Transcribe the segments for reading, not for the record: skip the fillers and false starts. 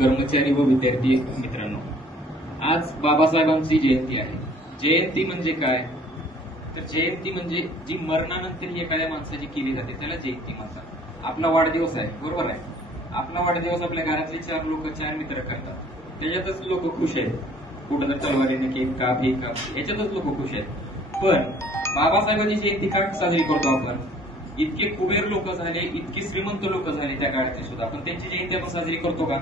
कर्मचारी व विद्यार्थी मित्रांनो, आज बाबासाहेबांची जयंती आहे. जयंती म्हणजे काय? तर जयंती म्हणजे जी मरणानंतर एखाद्या माणसाची केली जाते त्याला जयंती म्हणतात. आपला वाढदिवस आहे, बरोबर आहे. आपला वाढदिवस आपल्या घरातले 4 लोक 4 मित्र करतात, त्याच्यातच लोक खुश आहेत. कुठं तर तलवारीने केक काप हे काप याच्यातच लोक खुश आहेत. पण बाबासाहेबांची जयंती का साजरी करतो आपण? इतके कुबेर लोक झाले, इतके श्रीमंत लोक झाले त्या काळातले सुद्धा, पण त्यांची जयंती आपण साजरी करतो का?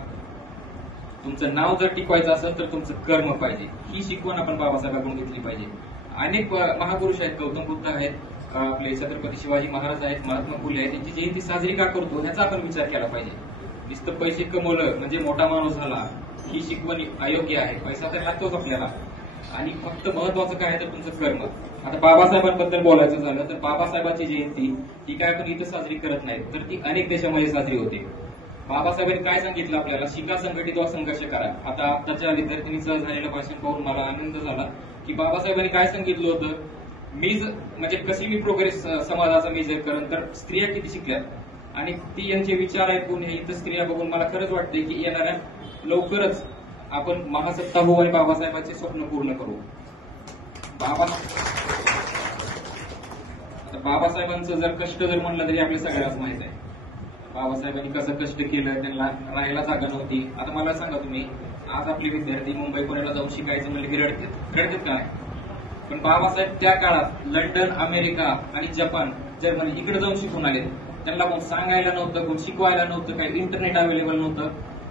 तुमचं नाव जर टिकवायचं असेल तर तुमचं कर्म पाहिजे, ही शिकवण आपण बाबासाहेबांकडून घेतली पाहिजे. अनेक महापुरुष आहेत, गौतम बुद्ध आहेत, आपले छत्रपती शिवाजी महाराज आहेत, महात्मा फुले आहेत. त्यांची जयंती साजरी का करतो ह्याचा आपण विचार केला पाहिजे. नुसतं पैसे कमवलं म्हणजे मोठा माणूस झाला, ही शिकवण अयोग्य आहे. पैसा तर लागतोच आपल्याला, आणि फक्त महत्वाचं काय आहे तर तुमचं कर्म. आता बाबासाहेबांबद्दल बोलायचं झालं तर बाबासाहेबांची जयंती ही काय आपण इथं साजरी करत नाही, तर ती अनेक देशामध्ये साजरी होते. बाबासाहेबांनी काय सांगितलं आपल्याला? शिका, संघटित व संघर्ष करा. आता आताच्या विद्यार्थिनीचं झालेलं भाषण पाहून मला आनंद झाला की बाबासाहेबांनी काय सांगितलं होतं. म्हणजे कशी मी प्रोग्रेस समाजाचा मेजर करण, तर स्त्रिया किती शिकल्यात आणि ती यांचे विचार ऐकून हे इथं स्त्रिया बघून मला खरंच वाटते की येणाऱ्या लवकरच आपण महासत्ता होऊ आणि बाबासाहेबांचे स्वप्न पूर्ण करू. बाबासाहेबांचं जर कष्ट जर म्हणलं तरी आपल्या सगळ्यांनाच माहित आहे. बाबासाहेबांनी कसं कष्ट केलं, त्यांना राहायला जागा नव्हती. आता मला सांगा तुम्ही, आज आपले विद्यार्थी मुंबई पुण्याला जाऊन शिकायचं म्हणलं की रडतात काय? पण बाबासाहेब त्या काळात लंडन, अमेरिका आणि जपान, जर्मनी इकडे जाऊन शिकून आले. त्यांना कोण सांगायला नव्हतं, कोण शिकवायला नव्हतं, काही इंटरनेट अवेलेबल नव्हतं.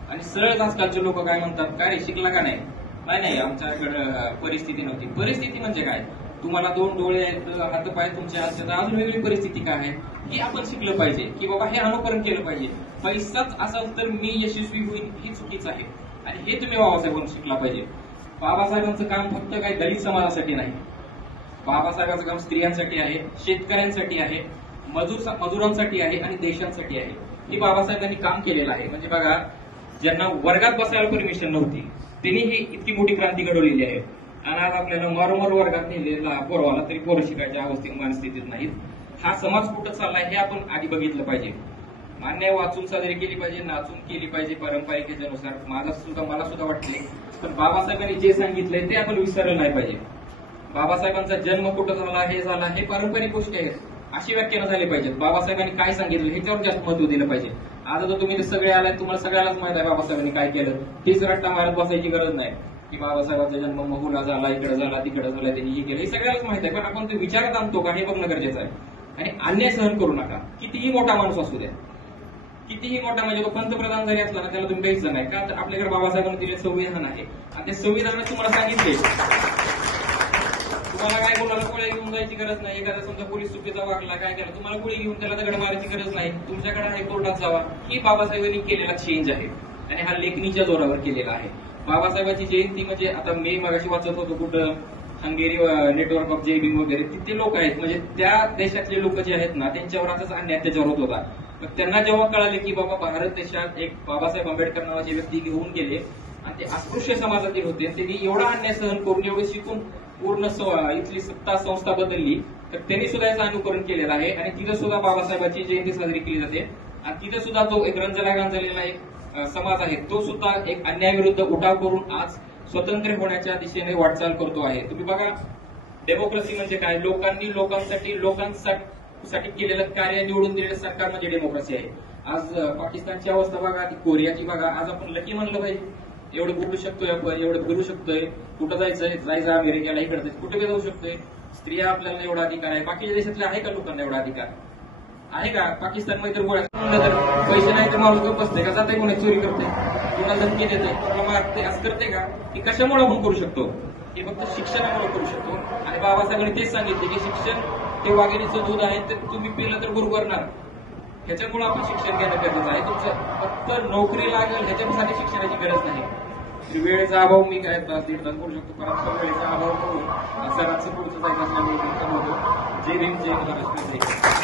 आणि सरळ आजकालचे लोक काय म्हणतात, काय रे शिकला का नाही? नाही, आमच्याकडे परिस्थिती नव्हती. परिस्थिती म्हणजे काय? तुम्हाला 2 डोळे आहेत, हात पाय तुमचे असतात, अजून वेगळी परिस्थिती काय आहे की आपण शिकलं पाहिजे, की बाबा हे अनुकरण केलं पाहिजे. पैसाच असेल तर मी यशस्वी होईल ही चुकीच आहे, आणि हे तुम्ही बाबासाहेबांकडून शिकला पाहिजे. बाबासाहेबांचं काम फक्त काही दलित समाजासाठी नाही, बाबासाहेबांचं काम स्त्रियांसाठी आहे, शेतकऱ्यांसाठी आहे, मजुरांसाठी आहे आणि देशांसाठी आहे. हे बाबासाहेबांनी काम केलेलं आहे. म्हणजे बघा, ज्यांना वर्गात बसायला परमिशन नव्हती त्यांनी ही इतकी मोठी क्रांती घडवलेली आहे. आणि आज आपल्याला मारोमार वर्गात नेलेला पोरवाला तरी पोरं शिकायच्या मानस्थितीत नाहीत. हा समाज कुठं चाललाय हे आपण आधी बघितलं पाहिजे. मान्य वाचून साजरी केली पाहिजे, नाचून केली पाहिजे पारंपरिकेच्यानुसार, मला सुद्धा वाटले. पण बाबासाहेबांनी जे सांगितलंय ते आपण विसरलं नाही पाहिजे. बाबासाहेबांचा जन्म कुठं झाला, हे पारंपरिक गोष्टी आहेत, अशी व्याख्यानं झाली पाहिजेत. बाबासाहेबांनी काय सांगितलं ह्याच्यावर जास्त महत्व दिलं पाहिजे. आज जर तुम्ही सगळे आलाय, तुम्हाला सगळ्यालाच माहित आहे बाबासाहेबांनी काय केलं. हीच रट्टा मारत बसायची गरज नाही की बाबासाहेबांचा जन्म महुला झाला, इकडे झाला, तिकडे झाला, त्यांनी हे केलं, हे सगळ्यालाच माहित आहे. पण आपण ते विचारात आणतो का हे बघणं गरजेचं आहे. आणि अन्याय सहन करू नका. कितीही मोठा माणूस असू द्या, कितीही मोठा, म्हणजे तो पंतप्रधान जरी असला ना त्याला तुम्ही काहीच नाही का, तर आपल्याकडे बाबासाहेबांनी दिलेलं संविधान आहे. आणि त्या संविधानात तुम्हाला सांगितले तुम्हाला काय कोणाला गोळ्या घेऊन जायची गरज नाही. एखादा समजा पोलीस चुकीचा वागला, काय केलं, तुम्हाला गोळी घेऊन त्याला दगड मारायची गरज नाही. तुमच्याकडे हायकोर्टात जावा. ही बाबासाहेबांनी केलेला चेंज आहे आणि हा लेखणीच्या जोरावर केलेला आहे. बाबासाहेबांची जयंती म्हणजे आता मी मगाशी वाचत होतो कुठं हंगेरी नेटवर्क ऑफ जयभीम वगैरे, तिथे लोक आहेत, म्हणजे त्या देशातले लोक जे आहेत ना त्यांच्यावर आताच अन्याय अत्याचार होत होता. पण त्यांना जेव्हा कळाले की बाबा भारत देशात एक बाबासाहेब आंबेडकर नावाचे व्यक्ती घेऊन गेले आणि ते अस्पृश्य समाजातील होते, त्यांनी एवढा अन्याय सहन करून एवढं शिकून पूर्ण इथली सत्ता संस्था बदलली, तर त्यांनी सुद्धा याचं अनुकरण केलेलं आहे. आणि तिथं सुद्धा बाबासाहेबांची जयंती साजरी केली जाते. आणि तिथं सुद्धा जो एक रंजला गांजलेला एक समाज आहे तो सुद्धा एक अन्यायाविरुद्ध उठाव करून आज स्वतंत्र होण्याच्या दिशेने वाटचाल करतो आहे. तुम्ही बघा, डेमोक्रेसी म्हणजे काय? लोकांनी लोकांसाठी केलेलं कार्य निवडून दिलेलं सरकार म्हणजे डेमोक्रेसी आहे. आज पाकिस्तानची अवस्था बघा, कोरियाची बघा. आज आपण लकी म्हणलं पाहिजे, एवढं बोलू शकतोय आपण, एवढं फिरू शकतोय, कुठं जायचं अमेरिकेला, इकडे कुठे जाऊ शकतोय. स्त्रिया आपल्याला एवढा अधिकार आहे. बाकीच्या देशातले आहे का लोकांना एवढा अधिकार आहे का? पाकिस्तानमध्ये तर गोळ्या म्हणलं तर पैसे नाही तर माणूस गप्प बसते का? जाते कोणी चोरी करते, कोणाला धमकी देते, कोणाला मारते, असं करते का? हे कशामुळे आपण करू शकतो? हे फक्त शिक्षणामुळे करू शकतो. आणि बाबासाहेबांनी तेच सांगितले की शिक्षण हे वाघिणीचं दूध आहे, ते तुम्ही पिलं तर गुरु करणार. ह्याच्यामुळे आपण शिक्षण घेणं गरजेचं आहे. तुमचं फक्त नोकरी लागेल ह्याच्यासाठी शिक्षणाची गरज नाही. वेळेचा अभाव, मी काय 1.5 तास बोलू शकतो, परंतु वेळेचा अभाव करून सरांचं पुढचं जायचं असल्यामुळे जय भीम, जय महाराष्ट्र.